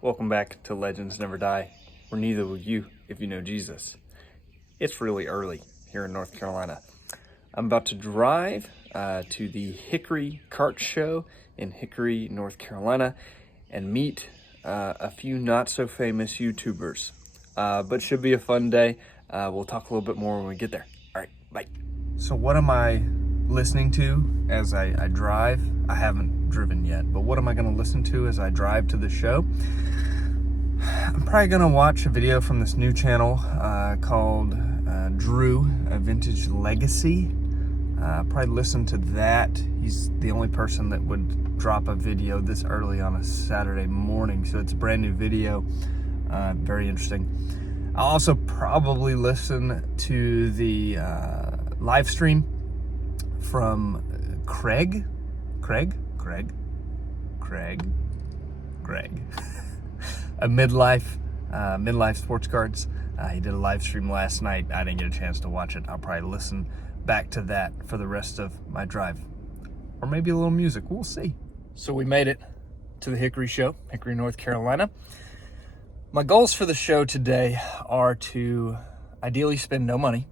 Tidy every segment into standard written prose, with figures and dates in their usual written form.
Welcome back to Legends Never Die, or neither will you if you know Jesus. It's really early here in North Carolina. I'm about to drive to the Hickory Kart Show in Hickory, North Carolina, and meet a few not-so-famous YouTubers. But should be a fun day. We'll talk a little bit more when we get there. All right, bye. So what am I listening to as I drive? I haven't driven yet, but what am I going to listen to as I drive to the show? I'm probably going to watch a video from this new channel called Drew, A Vintage Legacy. Probably listen to that. He's the only person that would drop a video this early on a Saturday morning, so it's a brand new video. Very interesting. I'll also probably listen to the live stream from Craig. A midlife sports cards. He did a live stream last night. I didn't get a chance to watch it. I'll probably listen back to that for the rest of my drive, or maybe a little music. We'll see. So we made it to the Hickory Show, Hickory, North Carolina. My goals for the show today are to ideally spend no money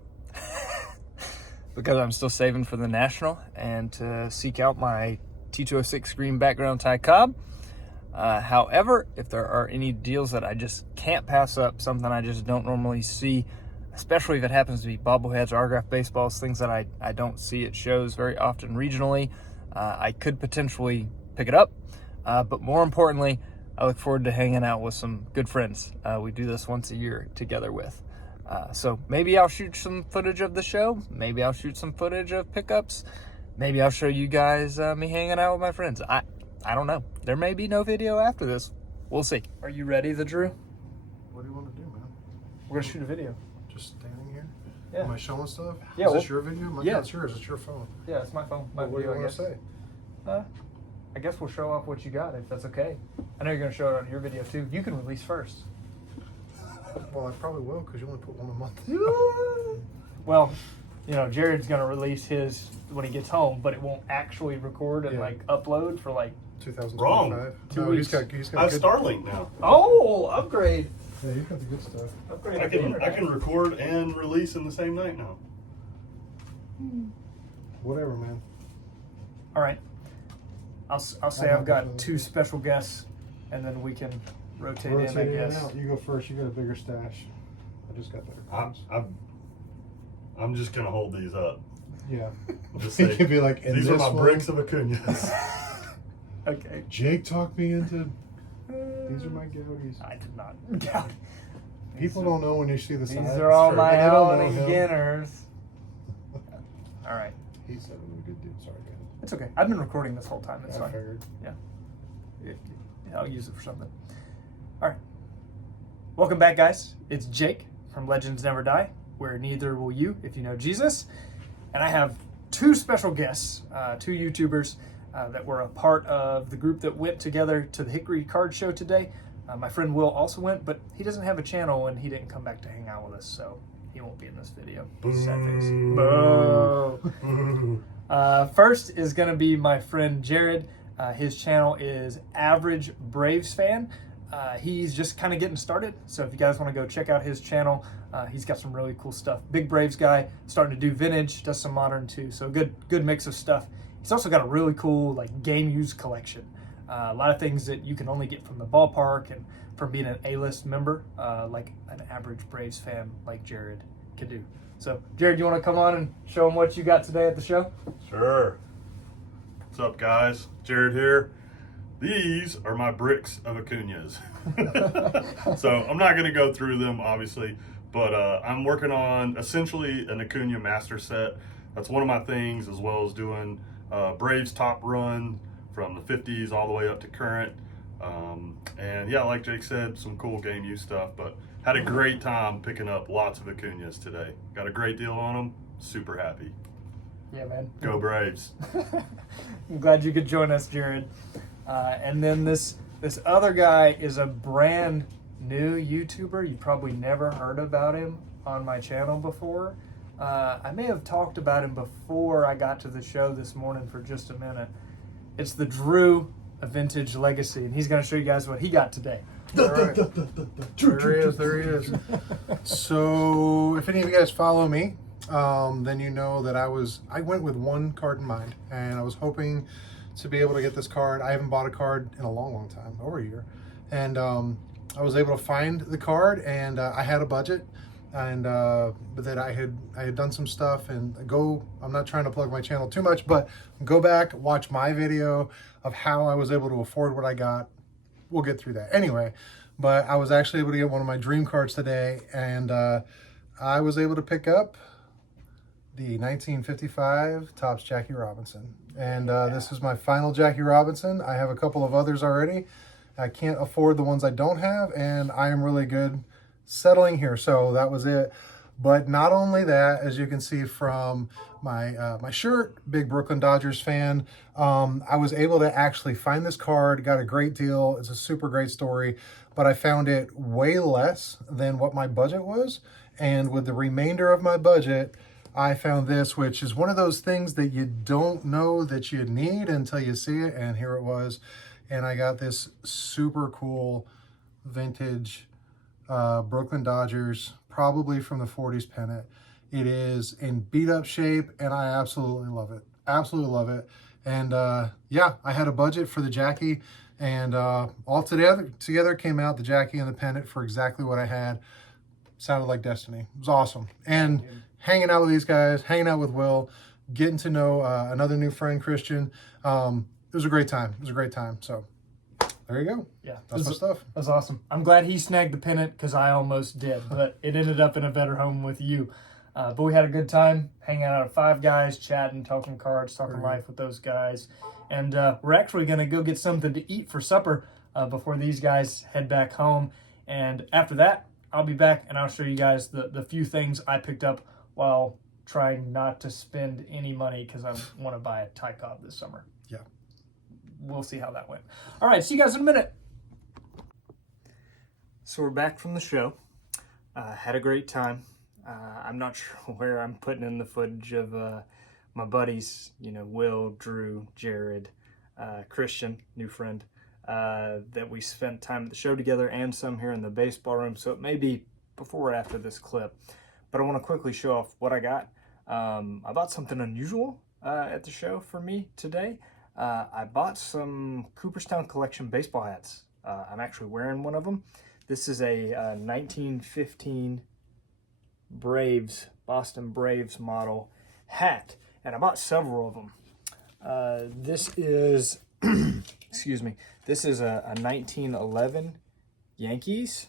because I'm still saving for the National, and to seek out my T206 green background tie cob. However, if there are any deals that I just can't pass up, something I just don't normally see, especially if it happens to be bobbleheads or autograph baseballs, things that I don't see at shows very often regionally, I could potentially pick it up. But more importantly, I look forward to hanging out with some good friends we do this once a year together with. So maybe I'll shoot some footage of the show. Maybe I'll shoot some footage of pickups. Maybe I'll show you guys me hanging out with my friends. I don't know. There may be no video after this. We'll see. Are you ready, Drew? What do you want to do, man? We're gonna shoot a video. Just standing here? Yeah. Am I showing stuff? Yeah. Is this your video? Yeah. It's yours. It's your phone. Yeah, it's my phone. My What do you video, want to say? I guess we'll show off what you got, if that's okay. I know you're gonna show it on your video too. You can release first. Well, I probably will, because you only put one a month. Well, you know, Jared's gonna release his when he gets home, but it won't actually record and upload for 2025. Wrong. 2 No, weeks. He's got I have good. Starlink now. Oh, upgrade. Yeah, you got the good stuff. Upgrade. I can record and release in the same night now. Whatever, man. All right. I'll say I've got two special guests, and then we can rotate in, I in and guess. out. You go first. You got a bigger stash. I just got better. I'm just gonna hold these up. Yeah. Just It say, could be like, in these are this my one, bricks of Acuñas. Okay. Jake talked me into. These are my Goudies. I did not count. People don't know when you see the These size. are all They my don't Allen know and him. Ginners. All right. He said it was a good dude. Sorry, man. It's okay. I've been recording this whole time. It's I fine. figured. Yeah, I'll use it for something. All right. Welcome back, guys. It's Jake from Legends Never Die, where neither will you if you know Jesus. And I have two special guests, two YouTubers that were a part of the group that went together to the Hickory Card Show today. My friend Will also went, but he doesn't have a channel and he didn't come back to hang out with us, so he won't be in this video. Sad face. Boo. First is going to be my friend Jared. His channel is Average Braves Fan. He's just kind of getting started, so if you guys want to go check out his channel, he's got some really cool stuff. Big Braves guy, starting to do vintage, does some modern too, so good mix of stuff. He's also got a really cool game used collection. A lot of things that you can only get from the ballpark and from being an A-list member, like an average Braves fan like Jared could do. So, Jared, you want to come on and show them what you got today at the show? Sure. What's up, guys? Jared here. These are my bricks of Acuñas. So I'm not going to go through them, obviously, but I'm working on essentially an Acuña master set. That's one of my things, as well as doing Braves top run from the 50s all the way up to current. And yeah, like Jake said, some cool game use stuff, but had a great time picking up lots of Acuñas today. Got a great deal on them. Super happy. Yeah, man. Go Braves. I'm glad you could join us, Jared. And then this other guy is a brand new YouTuber. You probably never heard about him on my channel before. I may have talked about him before I got to the show this morning for just a minute. It's the Drew, A Vintage Legacy, and he's going to show you guys what he got today. There he is. So, if any of you guys follow me, then you know that I went with one card in mind, and I was hoping to be able to get this card. I haven't bought a card in a long time, over a year, and I was able to find the card, and I had a budget, and but that I had done some stuff, and I'm not trying to plug my channel too much, but go back, watch my video of how I was able to afford what I got. We'll get through that anyway. But I was actually able to get one of my dream cards today, and I was able to pick up the 1955 Topps Jackie Robinson. And this is my final Jackie Robinson. I have a couple of others already. I can't afford the ones I don't have, and I am really good settling here. So that was it. But not only that, as you can see from my shirt, big Brooklyn Dodgers fan, I was able to actually find this card, got a great deal. It's a super great story, but I found it way less than what my budget was. And with the remainder of my budget, I found this, which is one of those things that you don't know that you need until you see it. And here it was. And I got this super cool vintage Brooklyn Dodgers, probably from the 40s pennant. It is in beat up shape, and I absolutely love it. Absolutely love it. And yeah, I had a budget for the Jackie, and all together came out, the Jackie and the pennant, for exactly what I had. Sounded like destiny. It was awesome. And hanging out with these guys, hanging out with Will, getting to know another new friend, Christian. It was a great time. It was a great time. So there you go. Yeah. That's my stuff. That's awesome. I'm glad he snagged the pennant because I almost did, but it ended up in a better home with you. But we had a good time hanging out at Five Guys, chatting, talking cards, talking life with those guys. And we're actually going to go get something to eat for supper before these guys head back home. And after that, I'll be back and I'll show you guys the few things I picked up while trying not to spend any money because I want to buy a Ty Cobb this summer. Yeah. We'll see how that went. All right, see you guys in a minute. So we're back from the show. Had a great time. I'm not sure where I'm putting in the footage of my buddies, Will, Drew, Jared, Christian, new friend, that we spent time at the show together, and some here in the baseball room. So it may be before or after this clip. But I want to quickly show off what I got. I bought something unusual at the show for me today. I bought some Cooperstown Collection baseball hats. I'm actually wearing one of them. This is a 1915 Boston Braves model hat, and I bought several of them. This is, excuse me, this is a 1911 Yankees.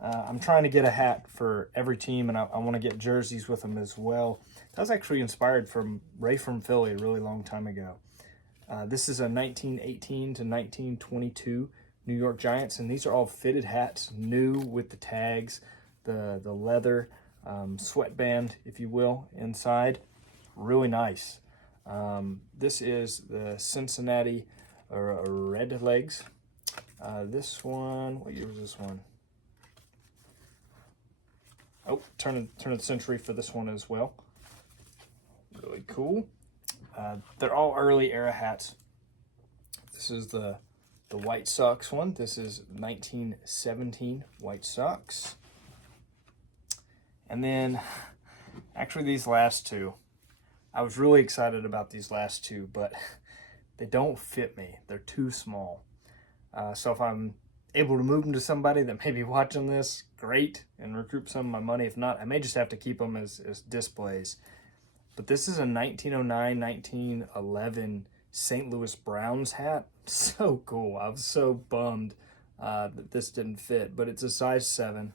I'm trying to get a hat for every team, and I want to get jerseys with them as well. That was actually inspired from Ray from Philly a really long time ago. This is a 1918 to 1922 New York Giants, and these are all fitted hats, new with the tags, the leather sweatband, if you will, inside. Really nice. This is the Cincinnati Red Legs. This one, what year was this one? Oh, turn of the century for this one as well. Really cool. They're all early era hats. This is the White Sox one. This is 1917 White Sox. And then, actually these last two, I was really excited about these last two, but they don't fit me. They're too small. So if I'm able to move them to somebody that may be watching this, great, and recoup some of my money. If not, I may just have to keep them as displays. But this is a 1909-1911 St. Louis Browns hat. So cool. I was so bummed that this didn't fit, but it's a size 7.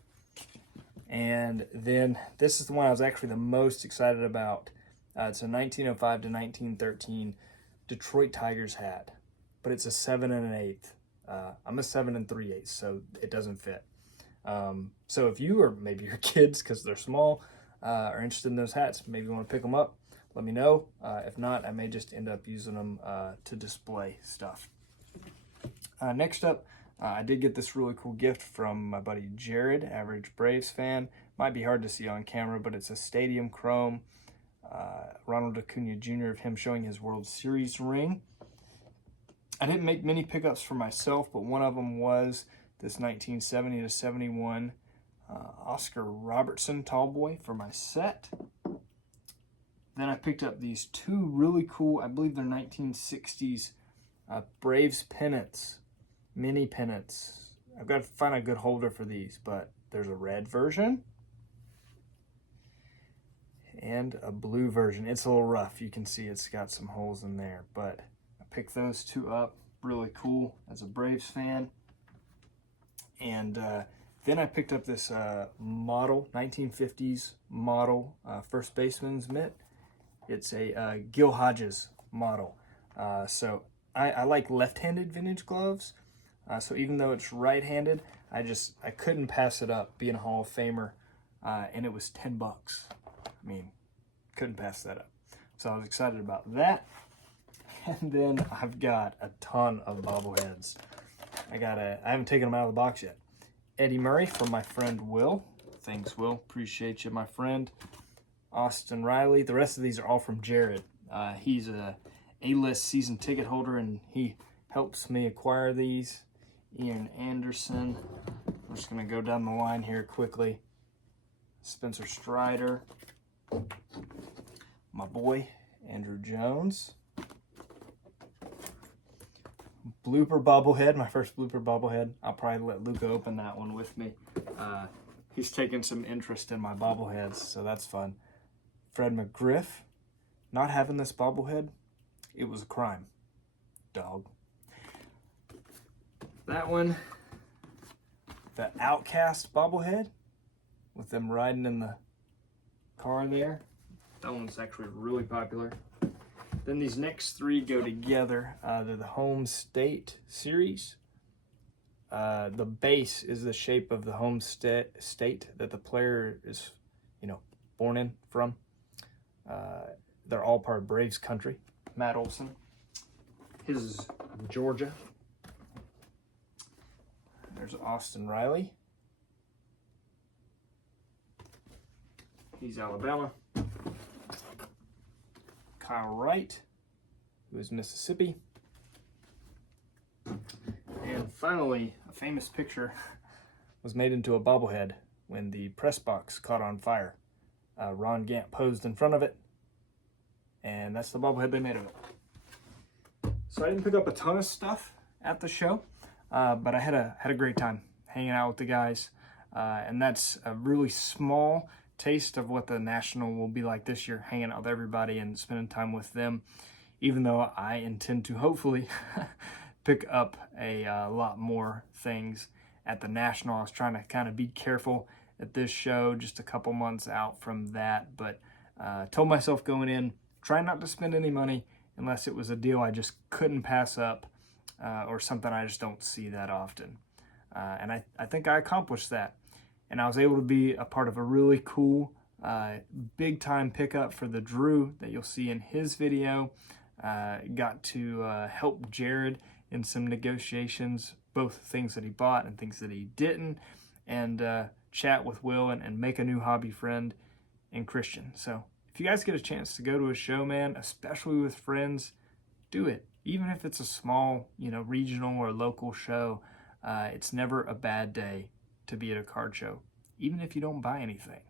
And then this is the one I was actually the most excited about. It's a 1905 to 1913 Detroit Tigers hat, but it's a 7 1/8. I'm a 7 3/8, so it doesn't fit. So if you or maybe your kids, because they're small, are interested in those hats, maybe you want to pick them up, let me know. If not, I may just end up using them to display stuff. Next up, I did get this really cool gift from my buddy Jared, average Braves fan. Might be hard to see on camera, but it's a Stadium Chrome Ronald Acuna Jr. of him showing his World Series ring. I didn't make many pickups for myself, but one of them was this 1970 to 71 Oscar Robertson tall boy for my set. Then I picked up these two really cool, I believe they're 1960s Braves pennants, mini pennants. I've got to find a good holder for these, but there's a red version and a blue version. It's a little rough. You can see it's got some holes in there, but I picked those two up. Really cool as a Braves fan. And then I picked up this model, 1950s model first baseman's mitt. It's a Gil Hodges model. So I like left-handed vintage gloves. So even though it's right-handed, I couldn't pass it up being a Hall of Famer. And it was $10. I mean, couldn't pass that up. So I was excited about that. And then I've got a ton of bobbleheads. I haven't taken them out of the box yet. Eddie Murray from my friend Will. Thanks, Will. Appreciate you, my friend. Austin Riley. The rest of these are all from Jared. He's a A-list season ticket holder, and he helps me acquire these. Ian Anderson. I'm just going to go down the line here quickly. Spencer Strider. My boy, Andrew Jones. Blooper bobblehead, my first blooper bobblehead. I'll probably let Luca open that one with me. He's taken some interest in my bobbleheads, so that's fun. Fred McGriff. Not having this bobblehead, it was a crime. Dog. That one, the Outcast bobblehead, with them riding in the car there. That one's actually really popular. Then these next three go together. They're the Home State series. The base is the shape of the home state that the player is, born in from. They're all part of Braves country. Matt Olson. His is Georgia. There's Austin Riley. He's Alabama. Kyle Wright, who is Mississippi. And finally, a famous picture was made into a bobblehead when the press box caught on fire. Ron Gant posed in front of it, and that's the bobblehead they made of it. So I didn't pick up a ton of stuff at the show, but I had a great time hanging out with the guys, and that's a really small taste of what the National will be like this year, hanging out with everybody and spending time with them, even though I intend to hopefully pick up a lot more things at the National. I was trying to kind of be careful at this show, just a couple months out from that, but told myself going in, try not to spend any money unless it was a deal I just couldn't pass up or something I just don't see that often. And I think I accomplished that. And I was able to be a part of a really cool, big time pickup for the Drew that you'll see in his video. Got to help Jared in some negotiations, both things that he bought and things that he didn't, and chat with Will and make a new hobby friend in Christian. So if you guys get a chance to go to a show, man, especially with friends, do it. Even if it's a small, regional or local show, it's never a bad day to be at a card show, even if you don't buy anything.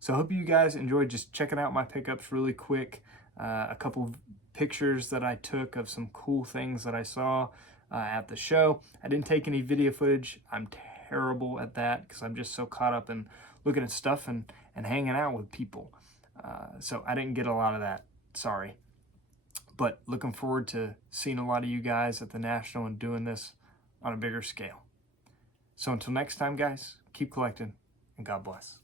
So I hope you guys enjoyed just checking out my pickups really quick. A couple of pictures that I took of some cool things that I saw at the show. I didn't take any video footage. I'm terrible at that because I'm just so caught up in looking at stuff and hanging out with people. So I didn't get a lot of that. Sorry. But looking forward to seeing a lot of you guys at the National and doing this on a bigger scale. So until next time, guys, keep collecting, and God bless.